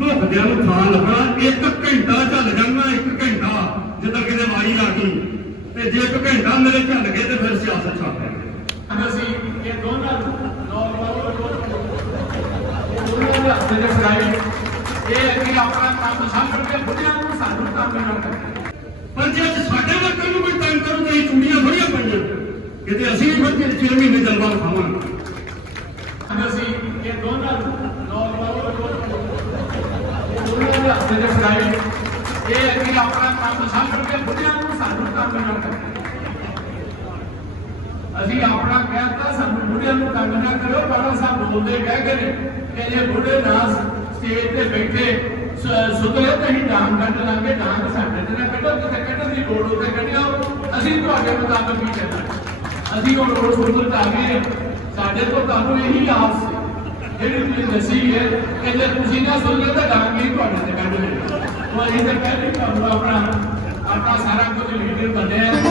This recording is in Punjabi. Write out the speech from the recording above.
ਲੋਕਦਿਆਂ ਨੂੰ ਥਾਂ ਲੱਭਣਾ ਇੱਕ ਘੰਟਾ ਚੱਲ ਜਾਣਾ ਇੱਕ ਘੰਟਾ ਜਿੱਦਾਂ ਕਿਤੇ ਵਾਰੀ ਆ ਗਈ। ਤੇ ਜੇ ਇੱਕ ਘੰਟਾ ਮੇਰੇ ਚੱਲ ਗਏ ਤੇ ਫਿਰ ਸਿਆਸਤ ਛੱਡ ਦੇਣਗੇ ਅਸੀਂ ਇਹ ਦੋਨਾਂ ਨੌਜਵਾਨ ਦੋਨਾਂ ਦੇ ਹੱਥ ਦੇ ਫੜਾਈ ਇਹ ਅੱਗੇ ਆਪਣਾ ਕੰਮ ਸਾਂਭਣ ਕੇ ਬੁੱਢਿਆਂ ਨੂੰ ਸਾਨੂੰ ਕੰਮ ਨਾ ਕਰਨਾ ਪਰ ਜੇ ਅੱਜ ਸਾਡੇ ਵਰਕਰ ਨੂੰ ਕੋਈ ਤੰਗ ਕਰੂ ਤਾਂ ਇਹ ਚੂੜੀਆਂ ਪਈਆਂ ਕਿਤੇ ਅਸੀਂ ਵੀ ਫਿਰ ਛੇ ਮਹੀਨੇ ਜਲਵਾ ਖਾਵਾਂਗੇ ਅਸੀਂ ਇਹ ਦੋਨਾਂ ਨੌਜਵਾਨ ਦੋਨਾਂ ਦੇ ਹੱਥ ਦੇ ਫੜਾਈ ਇਹ ਅੱਗੇ ਆਪਣਾ ਕੰਮ ਸਾਂਭਣ ਕੇ ਬੁੱਢਿਆਂ ਨੂੰ ਸਾਨੂੰ ਕੰਮ ਨਾ ਅਸੀਂ ਆਪਣਾ ਕਹਿਤਾ ਸਾਨੂੰ ਬੁੱਢਿਆਂ ਨੂੰ ਤੰਗ ਨਾ ਕਰੋ ਬਾਬਾ ਸਾਹਿਬ ਬੋਲਦੇ ਕਹਿ ਗਏ ਨੇ ਕਿ ਜੇ ਬੁੱਢੇ ਨਾ ਸਟੇਜ ਤੇ ਬੈਠੇ, ਸ- ਤੇ ਹੀ ਡਾਂਗ ਕੱਢ ਲਾਂਗੇ, ਡਾਂਗ ਸਾਡੇ ਤੇ ਨਾ ਕੱਢੋ ਕਿਤੇ ਕੱਢਣ ਦੀ ਲੋੜ ਉੱਤੇ ਕੱਢਿਓ। ਅਸੀਂ ਤੁਹਾਡੇ ਮੁਤਾਬਕ ਹੀ ਚੱਲਾਂਗੇ ਅਸੀਂ ਉਹ ਲੋੜ ਸੁਤਲ ਆ ਸਾਡੇ ਤੋਂ ਤੁਹਾਨੂੰ ਇਹੀ ਆਸ ਸੀ ਜਿਹੜੀ ਤੁਸੀਂ ਦੱਸੀ ਹੈ ਕਿ ਜੇ ਤੁਸੀਂ ਨਾ ਸੁਣਦੇ ਤਾਂ ਡਾਂਗ ਹੀ ਤੁਹਾਡੇ ਪਹਿਲੇ ਤੁਹਾਨੂੰ ਆਪਣਾ ਆਪਣਾ ਸਾਰਾ ਕੁਝ ਲੀਡਰ ਬਣਿਆ।